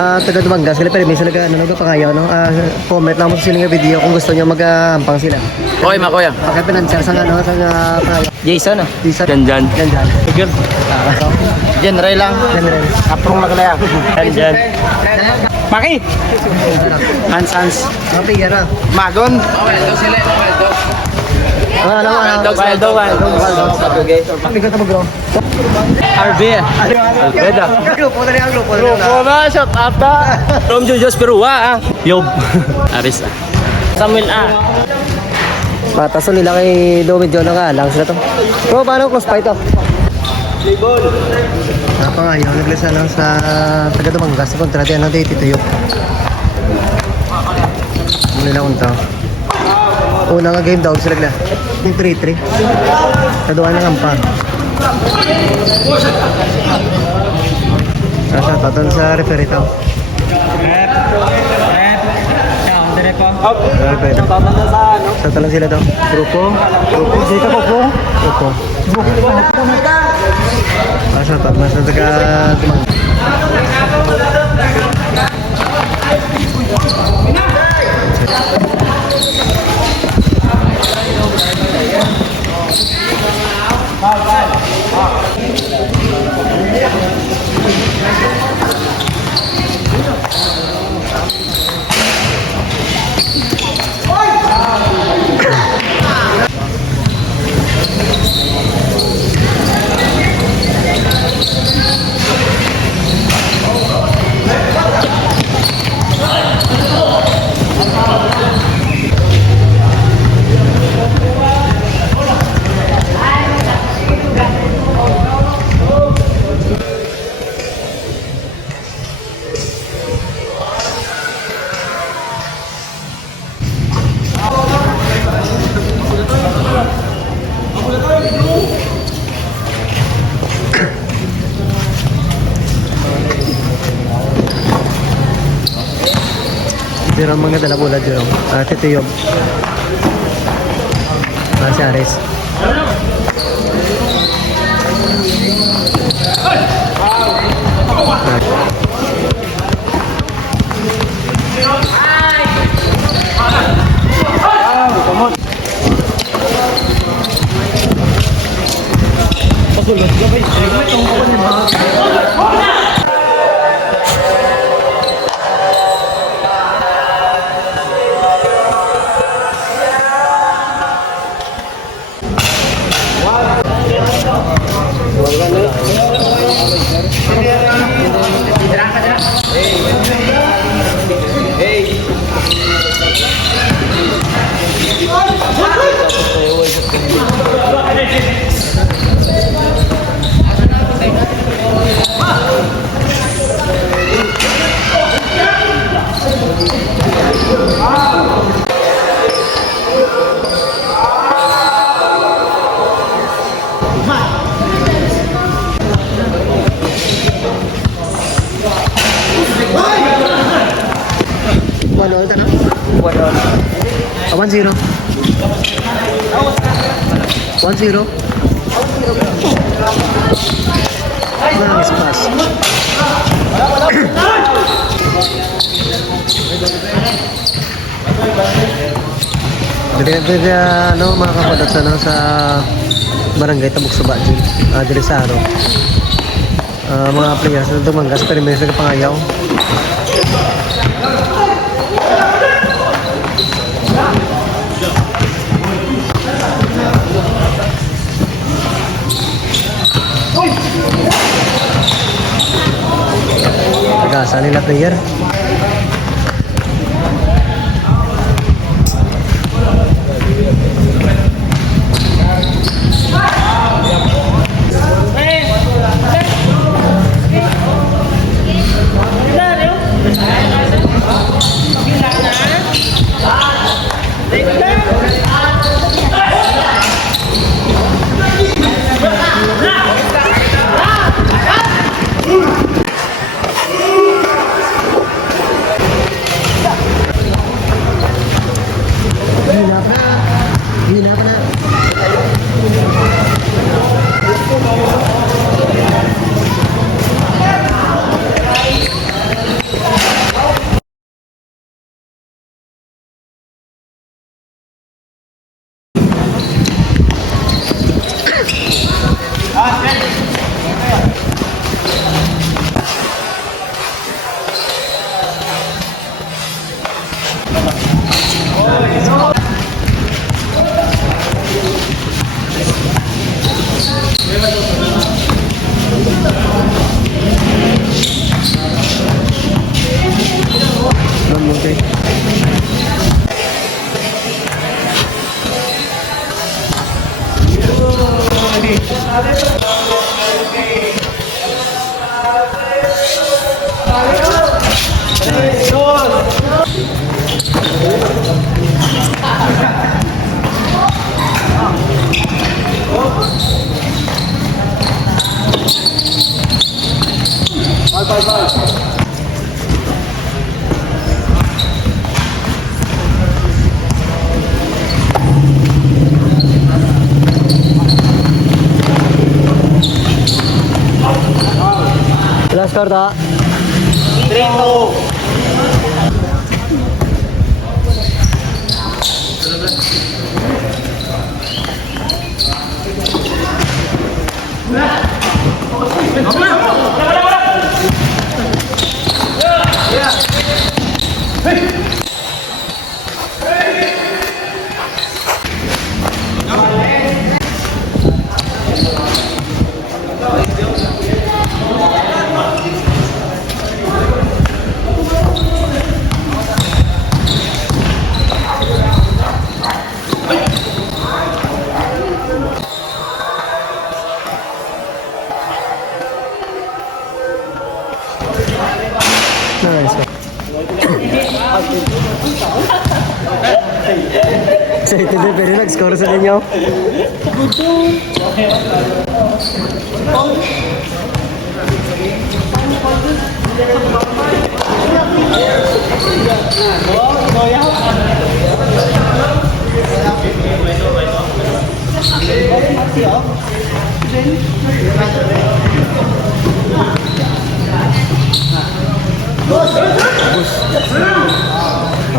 Taga Dumangas sila pero minsan pangayaw no. Comment lang mo sa sila nga video kung gusto niyo magahampang sila. Okay, makuya. Bakit pinansyar sa ano sa pangayaw. Jason, Jason. Janjan. Janjan. Sige. Genre lang. Janjan. Aprong maglaya. Janjan. Maki. Hans. Okay, yara. Magon. Ano? Waldo. Bigat mo bro. RB. Alfreda. Grupo na rin. Grupo na, shout out na. From Jujos Perua, Yob. Aris, Samuel, Pataso nila kay Domid John nga lang sila to. Bro, paano close pa ito? Playball. Napangayaw, naglasa lang sa taga Dumangas. Kontrati ano dito ito yun. Muli na unta. Una nga game daw sila nila. Yung 3-3. Kaduan ng ampa. Nasa taton sa referee ito. Sa talang sila daw. Grupo. Dito po. Grupo. Nasa taga Dumangas. Pero mga dala bola dyan. Ito yung si Ares. Walo ito na? Walo. 1-0. 1-0. Nice pass. Dito ano mga kapalat sa barangay Tabuk Suba diri sa mga players na Dumangas pero may pangayaw. Tagasa nila player. Okay. Last card ha. 3-2. Nice. Excited na pero nag-score sa ninyo.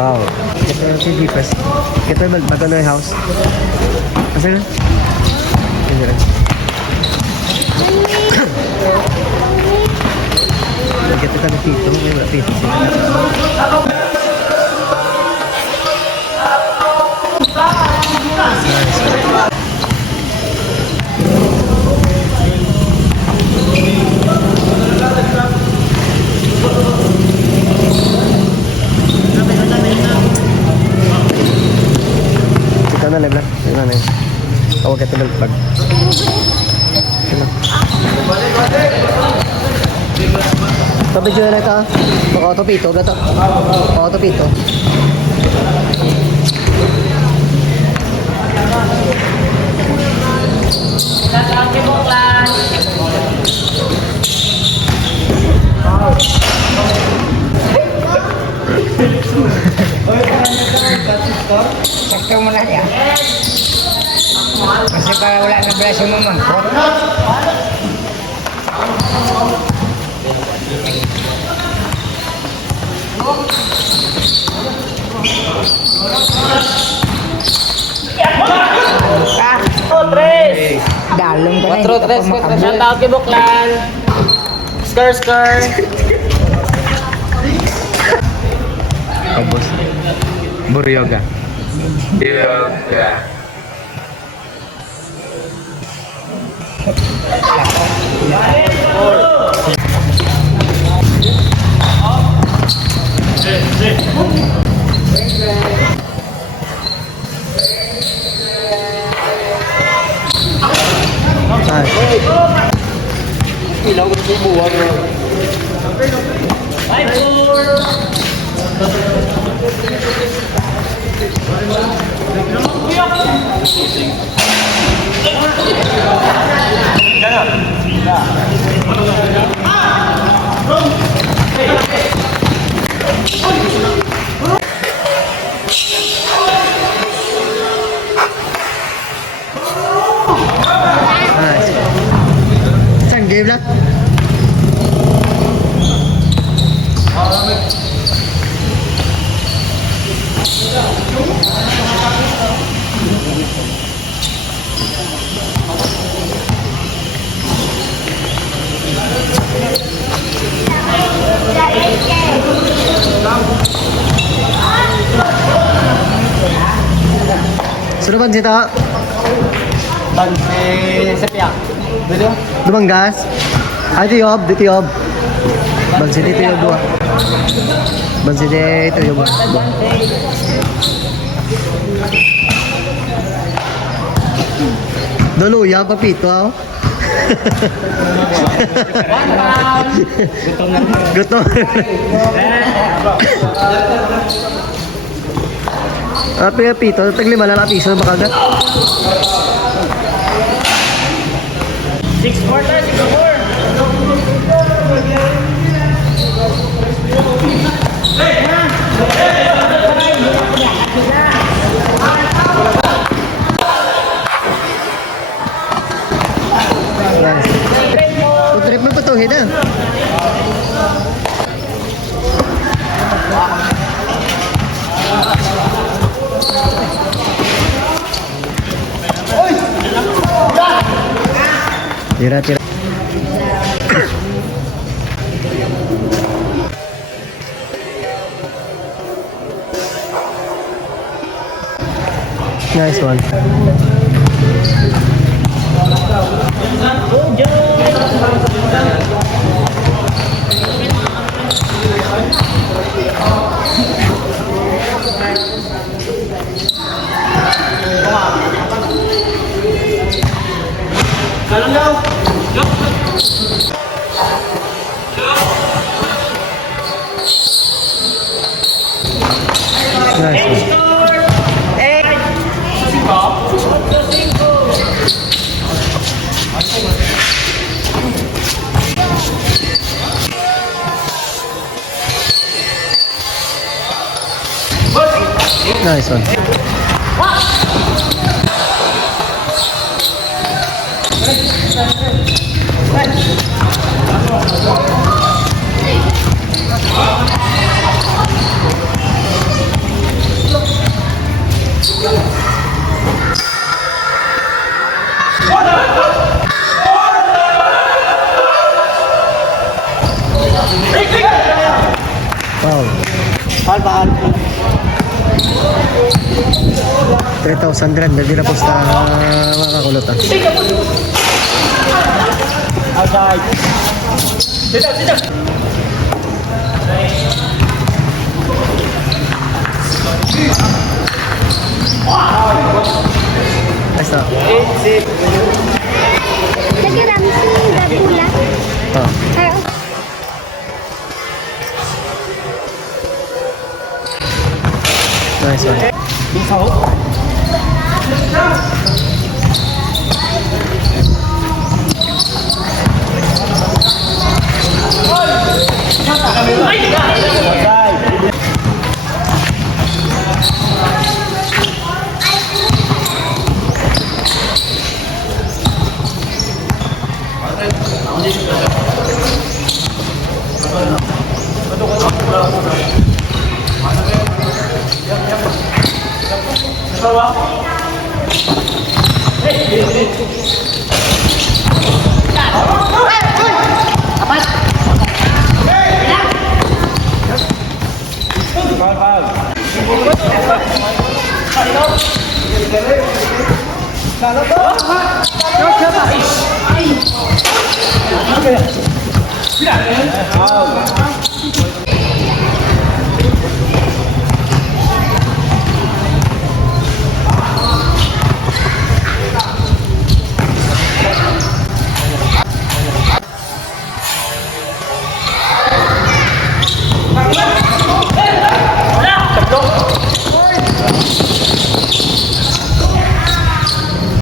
Wow. Kita si Jeepers. Kita bago na yung house. Asa na? Hindi na. Kita ka na tito. May mga tito siya. Ito na lang. Ito na lang. Tawag ka ito ng pag. Tabi dyan na ito. Maka-autopito. Gato. Maka-autopito. Sakto mo na yan. Kasi para wala na pala si mamangkot. Dalong ka na. 4-3. Shout out kay Buklan. Skr. Kabos. Buryoga. Ilaw ko sa buwag. 5-4. Game lang. Ano ba sita? Ban sepia. Dito. Lumanggas? Ay, dito yob. Bansi dito yob dua. Bansi dito yob. Doluya, papito ako. Gutom. Pito, taglima na piso makagat. 6 trip mo patuhin na. Tira. Nice one. Nice one. Nice one. Wow. Alba. 3,000 grand, hindi na po sa mga kakulutan. Outside. Dito. Nice na. Lagi Ramsey, Gabula. Oh. Nice one.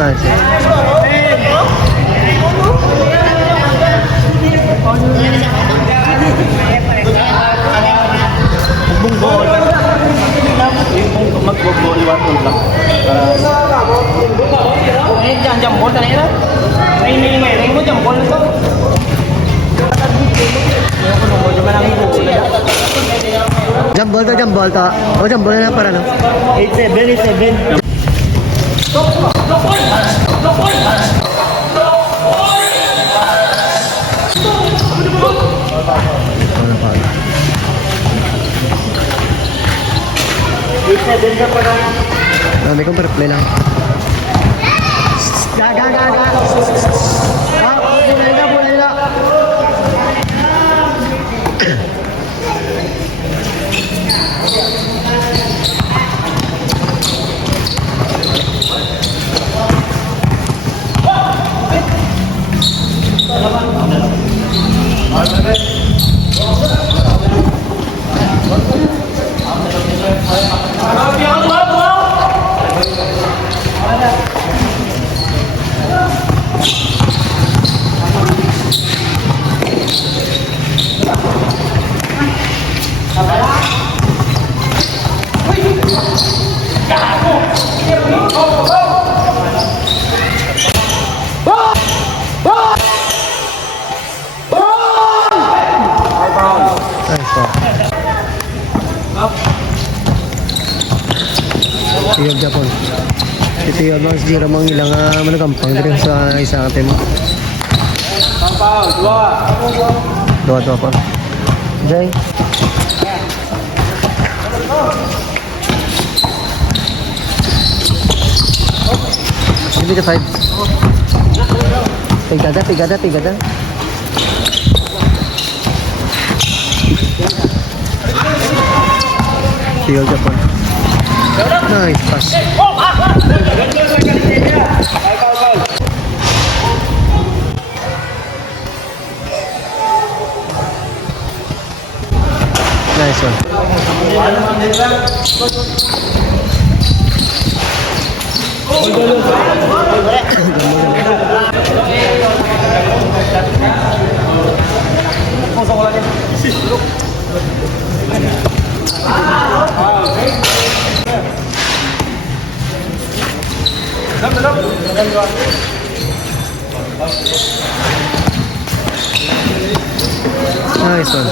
Nice. Bumbol. Yung magbumbol, iwan lang. Jangan jambol tadi lah. Ini mo jambol itu. Jambol to. Oh, jambol na para no. 87. May kong replay lang. Gaga. Bulay na. Nice one. Tigag Japon. Ito yun mga sira mga ilang managampang dito sa isang atin mo. Dua pa. Jay. Hindi ka side. Tigada. Tigag Japon. Nice pass. Nice one. Nice one.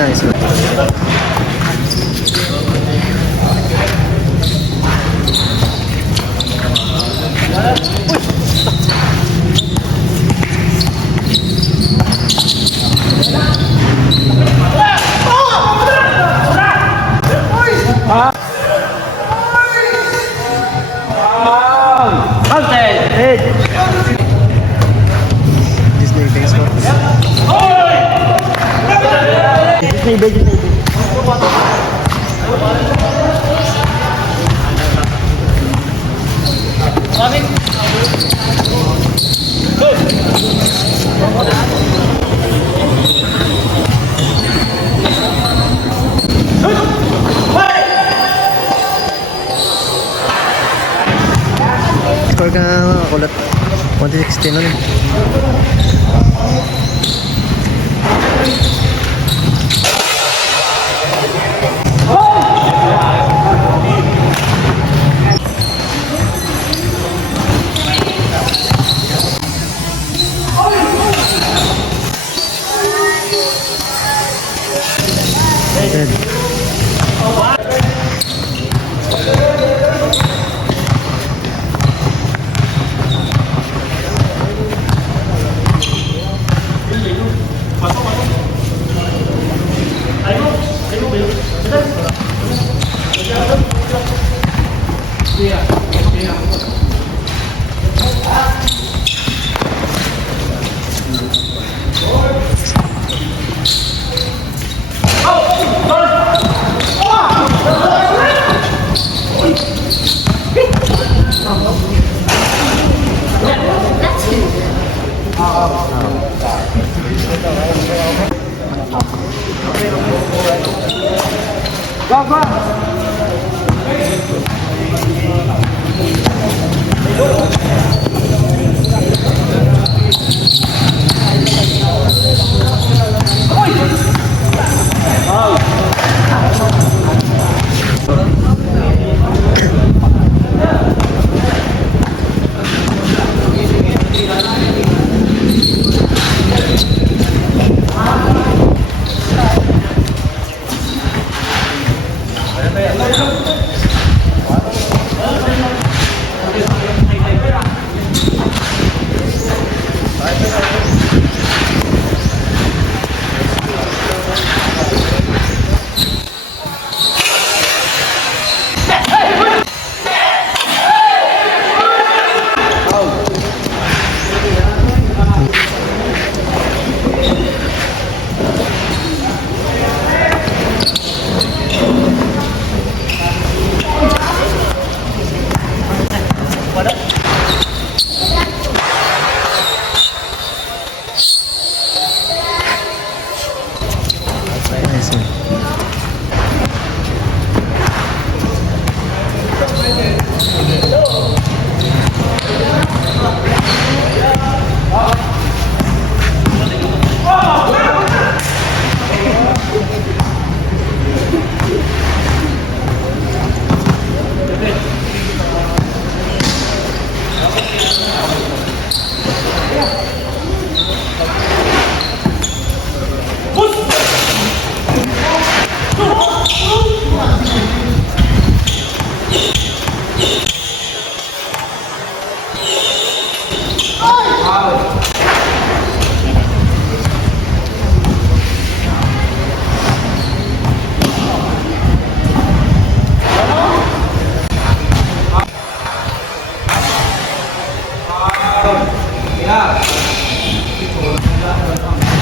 Nice one. Disney Facebook. Score ka kulat 116 nun. Nice one.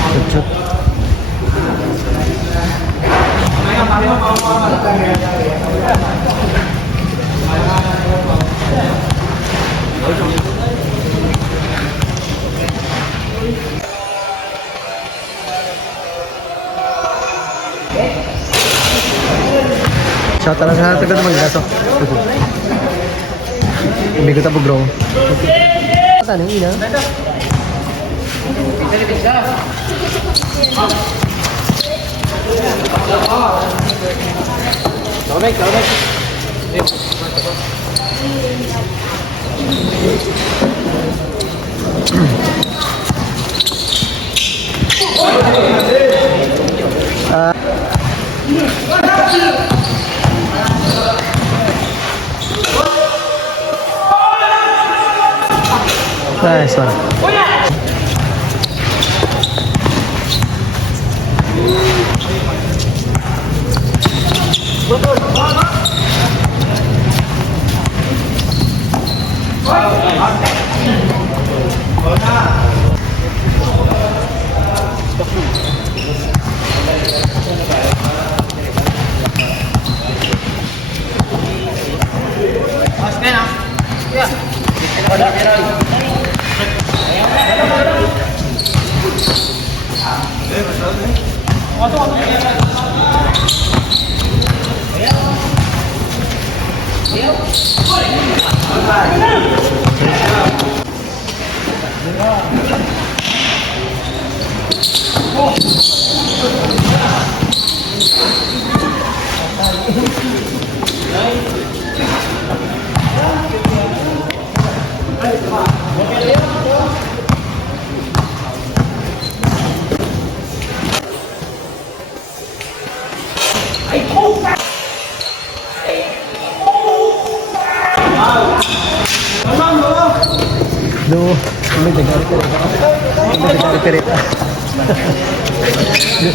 Shoot, shoot. Shout out sa taga ng gato. Hindi ko tapo bro. Tanong ina. Nice one. No, may nagkakarit.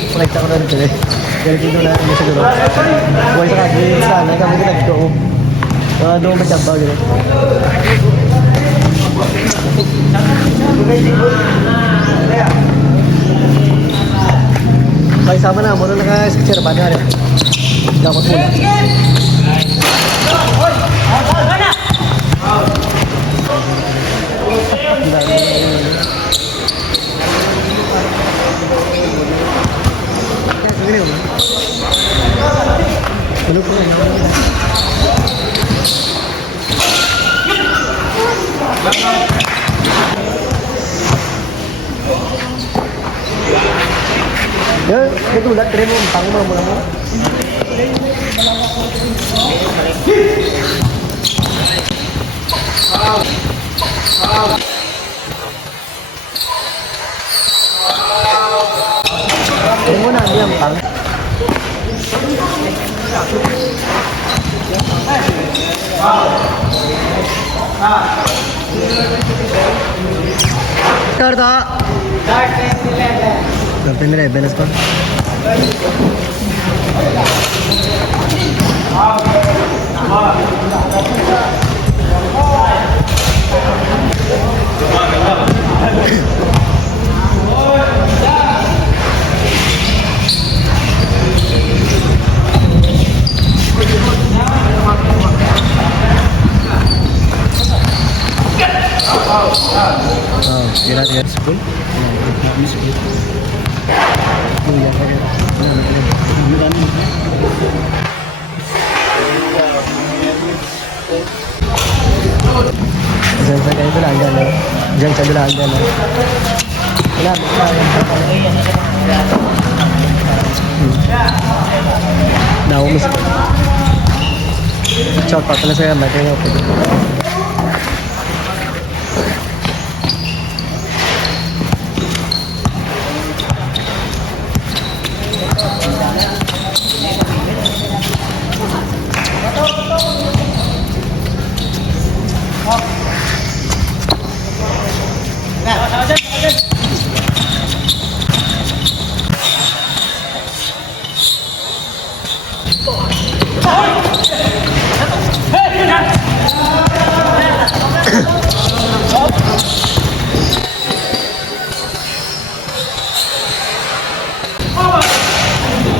Pakita ko na rin pala. Dahil dito na ano siguro. Buhay sa kagawin sana kami nagdoom. Doon masyamba gano'n. Kaya sama na, muna naka-sketcher pa na rin. Dapat muna. Ano po? Ya, itu udah terima utang mo. Ini mo na niya utang. Karta. Start 11 ko. Kira dia school. Diyan sa kayo dalaga na. Diyan sa dalaga na. Wala. Daw mas. Shout out pala sa'yo, mati nga po.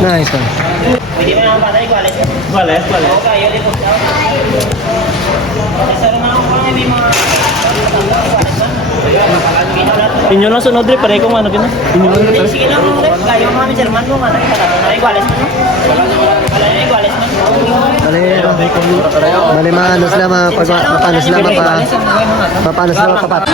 Nice one. Pwede mo naman patay, kuwalis. Wales. Oo, kayo, di po siya. Isa rin ako kung may mga... Inyo lang sunod rin, pare kung ano gina. Inyo lang rin. Sige lang, Rep. Kayo mga German mo, mana kita tato. Ay, kuwalis mo. Wala na, kuwalis mo. Bali maano sila, mapaano sila, mapaano sila mapapat.